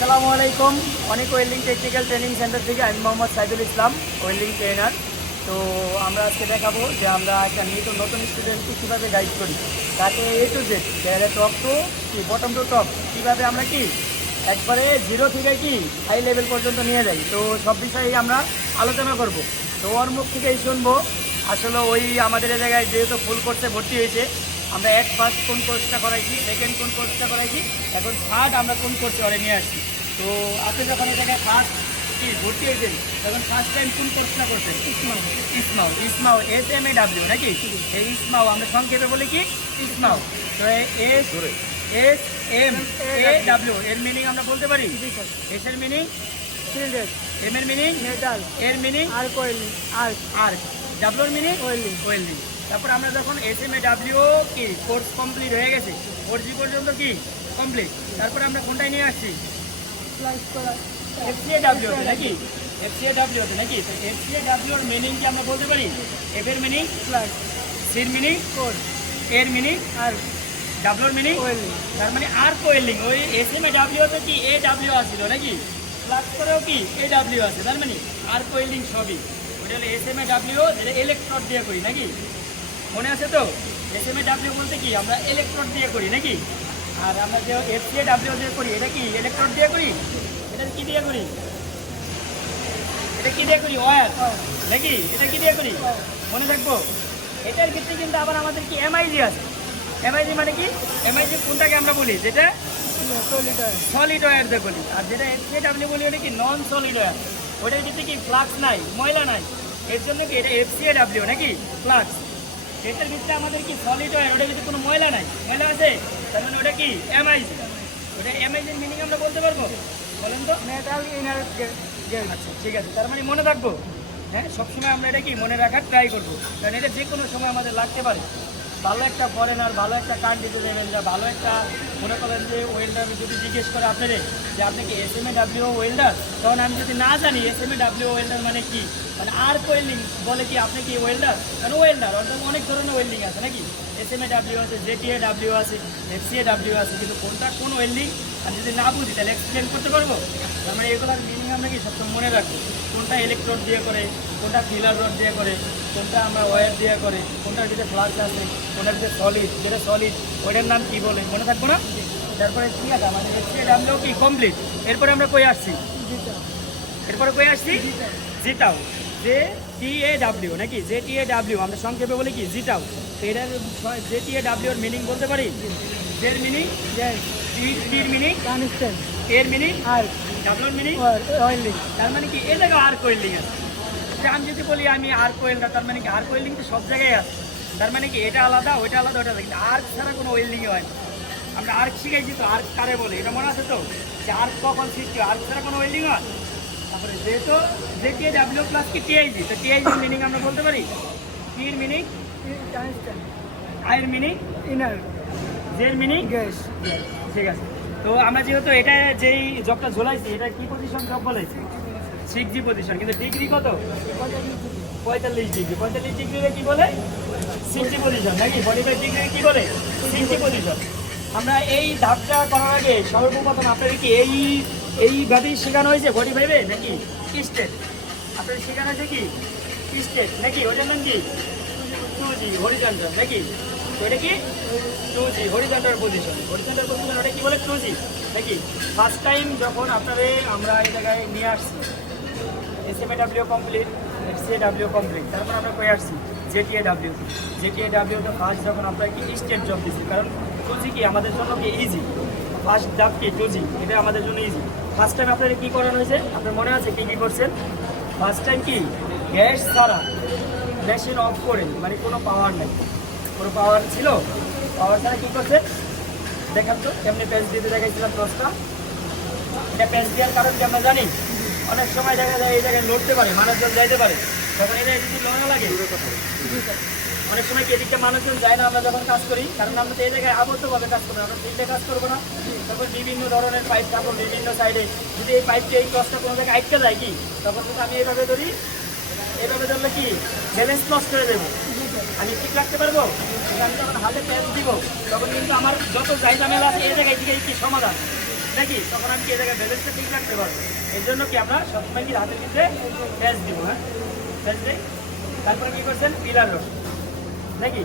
আসসালামু আলাইকুম। অনেক ওয়েল্ডিং টেকনিক্যাল ট্রেনিং সেন্টার থেকে আমি মোহাম্মদ সাইদুল ইসলাম ওয়েল্ডিং ট্রেনার তো আমরা আজকে দেখাবো যে আমরা একটা নতুন নতুন স্টুডেন্টকে কীভাবে গাইড করি। তাকে এ টু জেড যারা টপ টু কি বটম টু টপ কীভাবে আমরা কি, একবারে জিরো থেকে কি হাই লেভেল পর্যন্ত নিয়ে যাই। তো সব বিষয়েই আমরা আলোচনা করব। তো ওর মুখ থেকেই শুনব। আসলে ওই আমাদের জায়গায় যেহেতু ফুল কোর্সে ভর্তি হয়েছে আমরা এক ফার্স্ট কোন কোর্সটা করাইছি সেকেন্ড কোন কোর্সটা করাইছি এখন থার্ড আমরা কোন কোর্সে ওরে নিয়ে আসছি। তো আপনি যখন জায়গায় ফার্স্ট কি ভর্তি হয়েছেন তখন ফার্স্ট টাইম কোন কোর্সটা করছেন? ইসমাও। ইসমাও। ইসমাও এস এম এ ডাব্লিউ নাকি? এই ইসমাও আমরা সংক্ষেপে বলি কি? ইসমাও। তো S S M A W এর মিনিং আমরা বলতে পারি? এস এর মিনিং শিল্ডেড এম এর মিনিং মেটাল। এর মিনিং আর কোয়েল আর। আর। ডাব্লিউর মিনিং ওয়েল্ডিং ওয়েল্ডিং তারপর আমরা যখন এস এম এ ডাব্লিউ কি কোর্স কমপ্লিট হয়ে গেছে ফোর জি পর্যন্ত কি কমপ্লিট তারপরে আমরা কোনটায় নিয়ে আসছি? এফসিএ ডাব্লিউ নাকি? এফসিএ ডাব্লিউ নাকি? তো এফসিএ ডাব্লিউর মিনিং কি আমরা বলতে পারি? এফ এর মিনিং স্লাইস সির মিনিং কোড এর মিনিং আর ডাব্লিউর মিনিং তার মানে আর কোয়েলিং ওই এস এম এ ডাব্লিউতে কি এ ডাব্লিউ আসছিল নাকি? প্লাস করেও কি এ ডাব্লিউ আছে তার মানে আর কোয়েলিং সবই। ওটা হলো এস এম এ ডাব্লিউ যেটা ইলেকট্রড দিয়ে করি নাকি? মনে আছে তো? এস এম এ ডাব্লিউ বলতে কি, আমরা ইলেকট্রড দিয়ে করি, নাকি? আর আমরা যে এফ সি এ ডাব্লিউ দিয়ে করি, এটা কি? ইলেকট্রড দিয়ে করি? এটা কি দিয়ে করি? এটা কি দিয়ে করি? ওয়ার নাকি? এটা কি দিয়ে করি? মনে থাকব? এটার ক্ষেত্রে কিন্তু আবার আমাদের কি এমআইজি আছে। এমআইজি মানে কি? এমআইজি কোনটাকে আমরা বলি? যেটা সলিড ওয়্যার দিয়ে বলি। আর যেটা এফ সি এ ডাব্লিউ বলি, ওটা কি নন সলিড ওয়্যার ওটার ক্ষেত্রে কি? ফ্লাক্স নাই, ময়লা নাই। এর জন্য কি এটা এফ সি ডাব্লিউ নাকি? ফ্লাক্স এটার ভিতরে আমাদের কি সলিড হয়? ওটা কিন্তু কোনো ময়লা নাই। ময়লা আছে? তার মানে ওটা কি? এমআইজি ওটা এমআইজির মিনিং আমরা বলতে পারব? বলেন তো। মেটাল ইনার আচ্ছা ঠিক আছে। তার মানে মনে রাখব। হ্যাঁ সবসময় আমরা এটা কি মনে রাখার ট্রাই করব। কারণ এটা যে কোনো সময় আমাদের লাগতে পারে। ভালো একটা ফরেনার ভালো একটা কান্ট্রিতে নেবেন, যা ভালো একটা মনে করেন যে ওয়েল্ডার আমি যদি জিজ্ঞেস করে আপনাদের যে আপনি কি S M A W welder তখন আমি যদি না জানি S M A W welder মানে কি? মানে আর ওয়েল্ডিং বলে কি আপনি কি ওয়েল্ডার মানে ওয়েল্ডার অর্থাৎ অনেক ধরনের ওয়েল্ডিং আছে নাকি? এস এম এ ডাব্লিউ আছে জেটিএ ডাব্লিউ আছে এফসিএ ডাব্লিউ আছে কিন্তু কোনটা কোন ওয়েল্ডিং আর যদি না বুঝি তাহলে এক্সপ্লেন করতে পারব? তার মানে এগুলোর মিনিং আমরা কি সবসময় মনে রাখব? কোনটা ইলেকট্রোড দিয়ে করে কোনটা ফিলার রড দিয়ে করে কোনটা আমরা ওয়্যার দিয়ে করে কোনটার ভিতরে ফ্লাক্স আছে কোনটার ভিতরে সলিড যেটা সলিড ওইটার নাম কি বলে? মনে থাকব না? তারপরে ঠিক আছে? আমাদের এফসিএ ডাব্লিউ কি কমপ্লিট এরপরে আমরা কই আসছি? এরপরে কই আসছি? জিতাও। যে টি এ ডাব্লিউ নাকি? জে টি এ ডাব্লিউ আমরা সংক্ষেপে বলি কি? জিতাও তো এটার জে টি এ ডাব্লিউ এর মিনিং বলতে পারি? জের মিনিং টির মিনিং এর মিনিং আর। ডাব্লিউর মিনিং ওয়েল্ডিং। তার মানে কি? এই জায়গায় আর কোয়েল্ডিং আছে। আমি যদি বলি আমি আর কোয়েলটা তার মানে কি? আর কোয়েল্ডিং তো সব জায়গায় আছে। তার মানে কি? এটা আলাদা ওইটা আলাদা ওইটা আলাদা। আর্ক ছাড়া কোনো ওয়েল্ডিংই হয় না। আমরা আর্ক শিখাইছি তো আর্ক কারে বলে? এটা মনে আছে তো? যে আর্ক কখন সৃষ্টি হয়? আর্ক ছাড়া কোনো ওয়েল্ডিং হয় তারপরে যেহেতু যে টি ডাব্লিউ প্লাস কি টিআইজি তো মিনিং আমরা বলতে পারি? টির মিনিং আয়ের মিনিং ইনার জের মিনিং গ্যাস ঠিক আছে। তো আমরা যেহেতু এটা যেই জবটা ঝোলাইছি এটা কি পজিশন জব বলেছি? সিক্স জি পজিশন কিন্তু ডিগ্রি কত? পঁয়তাল্লিশ ডিগ্রি পঁয়তাল্লিশ ডিগ্রিতে কি বলে? সিক্সটি পজিশন নাকি? ফর্টি ফাইভ ডিগ্রি কি বলে? সিক্সটি পজিশন আমরা এই ধাপটা করার আগে সর্বপ্রথম আপনাদের কি এই এইভাবেই শেখানো হয়েছে ফর্টি ফাইভে? নাকি স্টেট আপনাদের শেখানো হয়েছে কি? স্টেট নাকি ওটার নাম কি? টু জি হরিজন্টাল নাকি? এটা কি? Two G horizontal position horizontal position ওটা কি বলে? টু জি নাকি? ফার্স্ট টাইম যখন আপনাদের আমরা এই জায়গায় নিয়ে আসছি S M A W complete FC W complete তারপর আমরা কয়ে আসছি জেটিএ ডাব্লিউ জেটিএ ডাব্লিউটা ফার্স্ট যখন আমরা কি স্টেট জব দিচ্ছি কারণ টু জি কি আমাদের জন্য কি ইজি ফার্স্ট ডাব কি? টু জি এটা আমাদের জন্য ইজি ফার্স্ট টাইম আপনাদের কী করানো হয়েছে? আপনার মনে আছে কী কী করছেন? ফার্স্ট টাইম কি? গ্যাস ছাড়া মেশিন অফ করে মানে কোনো পাওয়ার নেই। কোনো পাওয়ার ছিল? পাওয়ার ছাড়া কী করছে দেখান তো, কেমনি পেজ দিতে দেখাইছিলাম দশটা এটা পেজ দেওয়ার কারণ কি আমরা জানি? অনেক সময় দেখা যায় এই জায়গায় লড়তে পারে, মানুষজন যাইতে পারে। তখন এটা যদি লড়া লাগে? অনেক সময় এদিকটা মানুষজন যায় না, আমরা যখন কাজ করি, কারণ আমরা তো এই জায়গায় আবদ্ধভাবে কাজ করব আমরা ফিল্ডে কাজ করব না। তখন বিভিন্ন ধরনের পাইপ থাকব বিভিন্ন সাইডে যদি এই পাইপটা এই ক্রসটা কোনো জায়গায় আটকে যায় কি, তখন কিন্তু আমি এইভাবে ধরি এইভাবে ধরলে কি ব্যালেন্স লস করে দেবো আমি ঠিক রাখতে পারব? আমি যখন হাতে প্যাচ দিব, তখন কিন্তু আমার যত যাই ঝামেলা আছে, এই জায়গায় দিকে কি সমাধান? নাকি তখন আমি কি এই জায়গায় ব্যালেন্সটা ঠিক রাখতে পারব? এর জন্য কি আমরা সবসময় কি হাতের ভিতরে প্যাচ দিব হ্যাঁ? প্যাচ দিই। তারপরে কি করছেন? Filler rod. নাকি?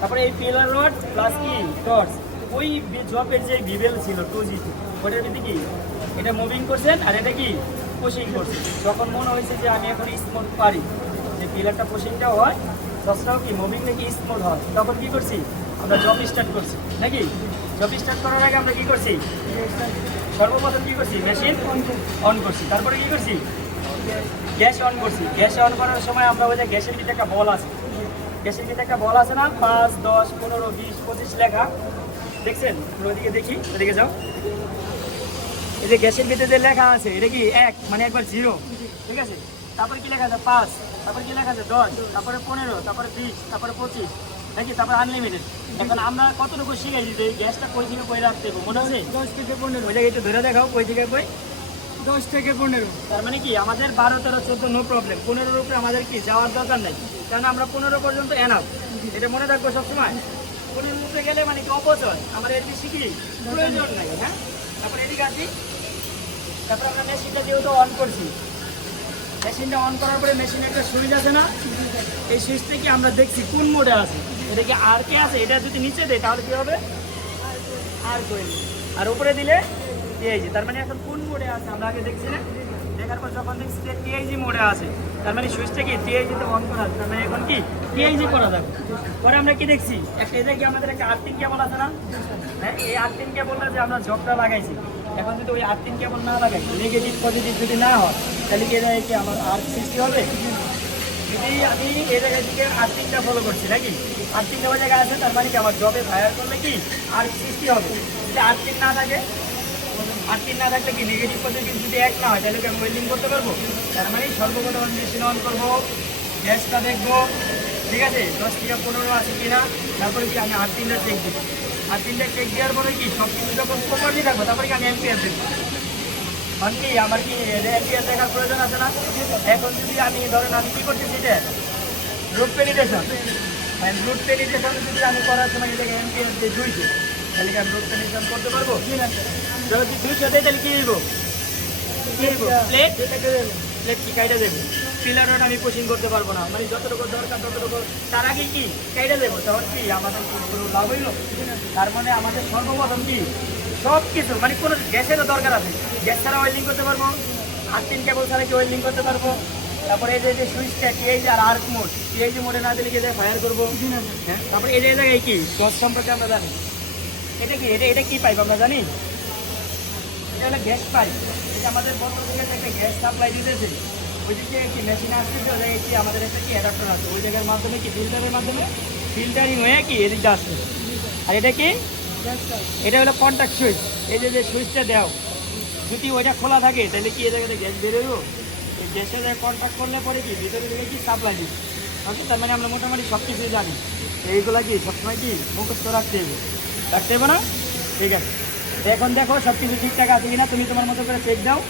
তারপরে এই পিলার রড প্লাস কি? টর্চ ওই জবের যে বিবেল ছিল টু জি ওটার ভিতরে কি? এটা মুভিং করছেন আর এটা কি? পুশিং করছেন। যখন মনে হয়েছে যে আমি এখন স্মুথ পারি যে পিলারটা পুশিংটাও হয় দশটাও কি মুভিং নাকি স্মুথ হয়? তখন কি করছি? আমরা জব স্টার্ট করছি। নাকি? জব স্টার্ট করার আগে আমরা কি করছি? সর্বপ্রথম কি করছি? মেশিন অন করছি। তারপরে কি করছি? গ্যাস অন করছি। গ্যাস অন করার সময় আমরা ওই যে গ্যাসের ভিতরে একটা বল আছে। গ্যাসের ভিতরে একটা বল আছে না? পাঁচ দশ পনেরো বিশ পঁচিশ লেখা। দেখছেন? ওদিকে দেখি ওদিকে যাও। এই যে গ্যাসের ভিতরে যে লেখা আছে এটা কি এক? মানে একবার জিরো? ঠিক আছে? তারপরে কি লেখা আছে? পাঁচ। তারপরে কি লেখা আছে? দশ। তারপরে পনেরো। তারপরে বিশ। তারপরে পঁচিশ। নাকি? তারপরে আনলিমিটেড এখন আমরা কতটুকু শিখাইছি যে এই গ্যাসটা কই থেকে কই রাখতে হবে মনে আছে? দশ থেকে পনেরো। ওই জায়গায় একটু ধরে দেখাও কই থেকে কই। দশ থেকে পনেরো। তার মানে কি? আমাদের বারো তেরো চোদ্দ নো প্রবলেম পনেরোর উপরে আমাদের কি যাওয়ার দরকার নেই? কারণ আমরা পনেরো পর্যন্ত এনাফ এটা মনে রাখব সবসময়। পনেরোর উপরে গেলে মানে কি অপচয়? আমার বেশি কি? প্রয়োজন নাই হ্যাঁ? তারপরে এদিকে আসি। তারপরে আমরা মেশিনটা যেহেতু অন করছি, মেশিনটা অন করার পরে মেশিনের একটা সুইচ আছে না? এই সুইচটা কি আমরা দেখছি কোন মোডে আছে। এটা কি আর কে আছে? এটা যদি নিচে দেয়, তাহলে কি হবে? আর কোয়েল আর উপরে দিলে টিআইজি তার মানে এখন কোন মোডে আছে? আমরা আগে দেখছি না? দেখার যখন দেখছি যে টিআইজি মোডে তার মানে সুইচটা কি টিআইজি তে অন আছে তার মানে এখন কি টিআইজি করা যাবে। পরে আমরা কি দেখছি? একটা কি আমাদের একটা আর্থিং কেবল আছে না? হ্যাঁ এই আর্থিং কেবলটা যে আমরা জকটা লাগাইছি, এখন যদি ওই আর্থিং কেবল না লাগাই নেগেটিভ পজিটিভ যদি না হয়, তাহলে কি কি আমার আর্থ সৃষ্টি হবে? যদি আমি এই জায়গা আর্থিংটা ফলো করছি, নাকি? আর্থিং ওই আছে, তার মানে কি আমার জবে ফায়ার করলে কি আর সৃষ্টি হবে? যদি আর্থিং না থাকে আর্থিং না থাকলে কি নেগেটিভ পজিটিভ যদি এক না হয়, তাহলে কি আমি ওয়েল্ডিং করতে পারব? তার মানে সর্বপ্রথম মেশিন অন করব, গ্যাসটা দেখব, ঠিক আছে? দশ থেকে পনেরো আছে কিনা, তারপরে কি আমি আর্থিংটা চেক দিই আর্থিংটা চেক দেওয়ার পরে কি সব কিছু যখন প্রপারলি থাকব, তারপরে কি আমি এমপিআর দেখব। কি, আমার কি এমপিআর দেখার প্রয়োজন আছে না? এখন যদি আমি, ধরেন আমি কি করতেছি যে রুট পেনিটেশন রুট পেনিটেশন যদি আমি করার সময় এটাকে এমপিআর যে দুইশো তাহলে কি আমি পেনিটেশন করতে পারব? যদি দুইশো দেয় তাহলে কি দিব প্লেট? প্লেট কি কাইটা দেবো? পিলার রড আমি কোচিং করতে পারব না। মানে যতটুকু দরকার ততটুকু। তার আগে কি? কাইটা দেবো। তখন কি? আমাদের কোনো লাভ হইল? তার মানে আমাদের সর্বপ্রথম কি? সব কিছু মানে কোনো গ্যাসেরও দরকার আছে। গ্যাস ছাড়া ওয়েল্ডিং করতে পারব। আর তিন কেবল ছাড়া কি ওয়েল্ডিং করতে পারব? তারপরে এই যে যে সুইচটা টিআইজি আর আর্ক মোড টিআইজি মোডে না দিলে কি ফায়ার করব? হ্যাঁ? তারপরে এই জায়গায় কি? টস সম্পর্কে আমরা জানি। এটা কি, এটা এটা কি পাইপ আমরা জানি? এটা হলো গ্যাস পাইপ। এটা আমাদের বন্ধ একটা গ্যাস সাপ্লাই দিতেছে ওই দিকে কি মেশিন আসতেছে ওই জায়গায় কি আমাদের একটা কি অ্যাডাপ্টার আছে? ওই জায়গার মাধ্যমে কি ফিল্টারের মাধ্যমে? ফিল্টারিং হয়ে কি এদিকটা আসছে। আর এটা কি? এটা হলো কন্ট্যাক্ট সুইচ এই যে যে সুইচটা দাও, যদি ওইটা খোলা থাকে, তাহলে কি এই জায়গাতে গ্যাস বেরোবো এই গ্যাসের কন্ট্যাক্ট করলে পরে কি ভিতরে থেকে কি সাপ্লাই দিই ওকে তার মানে আমরা মোটামুটি সব কিছুই জানি। এইগুলা কি সবসময় কি মুখস্থ রাখতে হবে? রাখতে না? ঠিক আছে। এখন দেখো সব কিছু ঠিকঠাক আছে কিনা, তুমি তোমার মতো করে চেক দাও।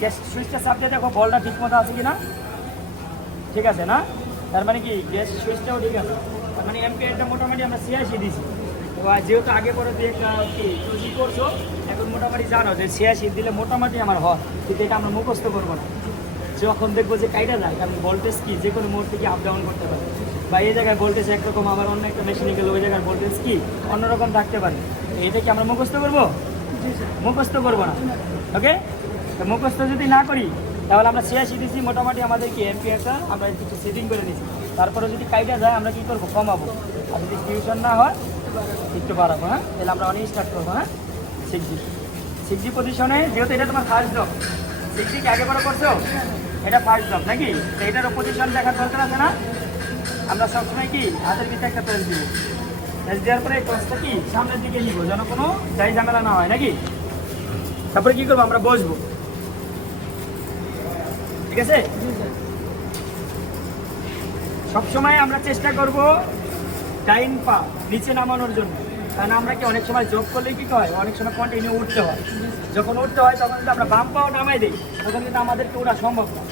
গ্যাস সুইচটা চাপ দেখো, বলটা ঠিক মতো আছে কিনা। ঠিক আছে না? তার মানে কি গ্যাস সুইচটাও ঠিক আছে। তার মানে এমপিআরটা মোটামুটি আমরা ছিয়াশি দিছি। তো যেহেতু আগে পরে দিয়ে কি কি করছ, এখন মোটামুটি জানো যে ছিয়াশি দিলে মোটামুটি আমার হয়। কিন্তু এটা আমরা মুখস্থ করব না। যখন দেখব যে কাইটা যায় কারণ ভোল্টেজ কি যে কোনো মোড় থেকে আপ ডাউন করতে পারে। বা এই জায়গায় ভোল্টেজ একরকম আবার অন্য একটা মেশিনে গেলে ওই জায়গার ভোল্টেজ কি? অন্যরকম থাকতে পারে। এটা কি আমরা মুখস্থ করব? মুখস্থ করব না। ওকে? মুখস্থ যদি না করি তাহলে আমরা ছিয়াশি দিচ্ছি মোটামুটি আমাদের কি এমপিআরটা আমরা কিছু সেটিং করে নিচ্ছি তারপরে যদি কাইটা যায় আমরা কি করব? কমাবো। আর যদি টিউশন না হয় একটু বাড়াবো হ্যাঁ? তাহলে আমরা অনেক স্টার্ট করব হ্যাঁ? সিক্স জি সিক্স জি পজিশনে যেহেতু এটা তোমার ফার্স্ট জব সিক্স জি কি আগে বড় করছ? এটা ফার্স্ট জব নাকি? এটারও পজিশন দেখার দরকার আছে না? আমরা সবসময় কি হাতের ভিতরে একটা প্রেস দিব প্রেস দেওয়ার পরে টসটা কি সামনের দিকে নিব, যেন কোনো যাই ঝামেলা না হয়, নাকি? তারপরে কি করব, আমরা বসবো। ঠিক আছে? সবসময় আমরা চেষ্টা করব টাইম পা নিচে নামানোর জন্য। কারণ আমরা কি অনেক সময় যোগ করলে কি হয়, অনেক সময় কন্টিনিউ উঠতে হয়। যখন উঠতে হয়, তখন যদি আমরা বাম পাও নামাই দিই, তখন কিন্তু আমাদেরকে ওঠা সম্ভব না।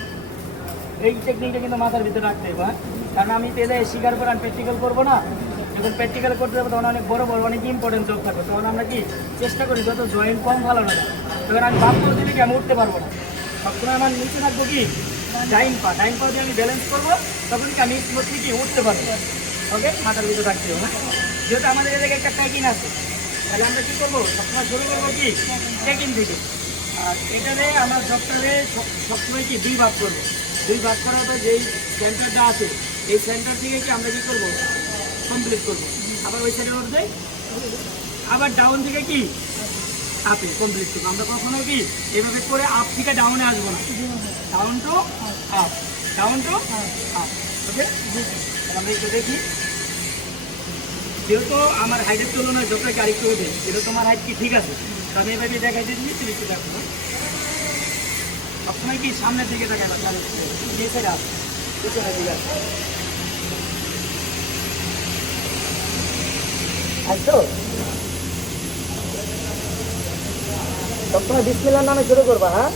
এই টেকনিকটা কিন্তু মাথার ভিতরে রাখতে হবে হ্যাঁ? কারণ আমি পেলে স্বীকার করে আমি প্র্যাকটিক্যাল করব না। যখন প্র্যাকটিক্যাল করতে যাব, তখন অনেক বড় বড়, অনেক ইম্পর্টেন্ট জব থাকবে। তখন আমরা কি চেষ্টা করি, যত জয়েন্ট কম ভালো না তখন আমি বাপ করে দিলে কি আমি উঠতে পারব না? সবসময় আমার নিচে থাকব কি? ডাইন পা। ডাইন পা দিয়ে আমি ব্যালেন্স করব, তখন কি আমি স্মুথলি কি উঠতে পারব ওকে মাথার ভিতরে রাখতে হবে হ্যাঁ? যেহেতু আমাদের এদিকে একটা প্যাকিং আছে, তাহলে আমরা কি করব? সবসময় শুরু করব কি? চেকিং থেকে। আর এটারে আমরা জবটারে সবসময় কি দুই ভাগ করব। দুই ভাগ করার পর যেই সেন্টারটা আছে, এই সেন্টার থেকে কি আমরা কি করব? কমপ্লিট করব। আবার ওই সাইডের মধ্যে? আবার ডাউন থেকে কি? আপে কমপ্লিট করব। আমরা কখনো কি এভাবে করে আপ থেকে ডাউনে আসব না। Down to up down to up okay আমরা একটু দেখি। যেহেতু আমার হাইটের তুলনায় যতটা গাড়ি করে দেয় তোমার হাইট কি ঠিক আছে? আমি এভাবে দেখাই দিচ্ছি, তুমি একটু দেখো? সবসময় কি সামনের দিকে দেখা আপনার যে সাইড বিসমিল্লার নামে শুরু করবা হ্যাঁ?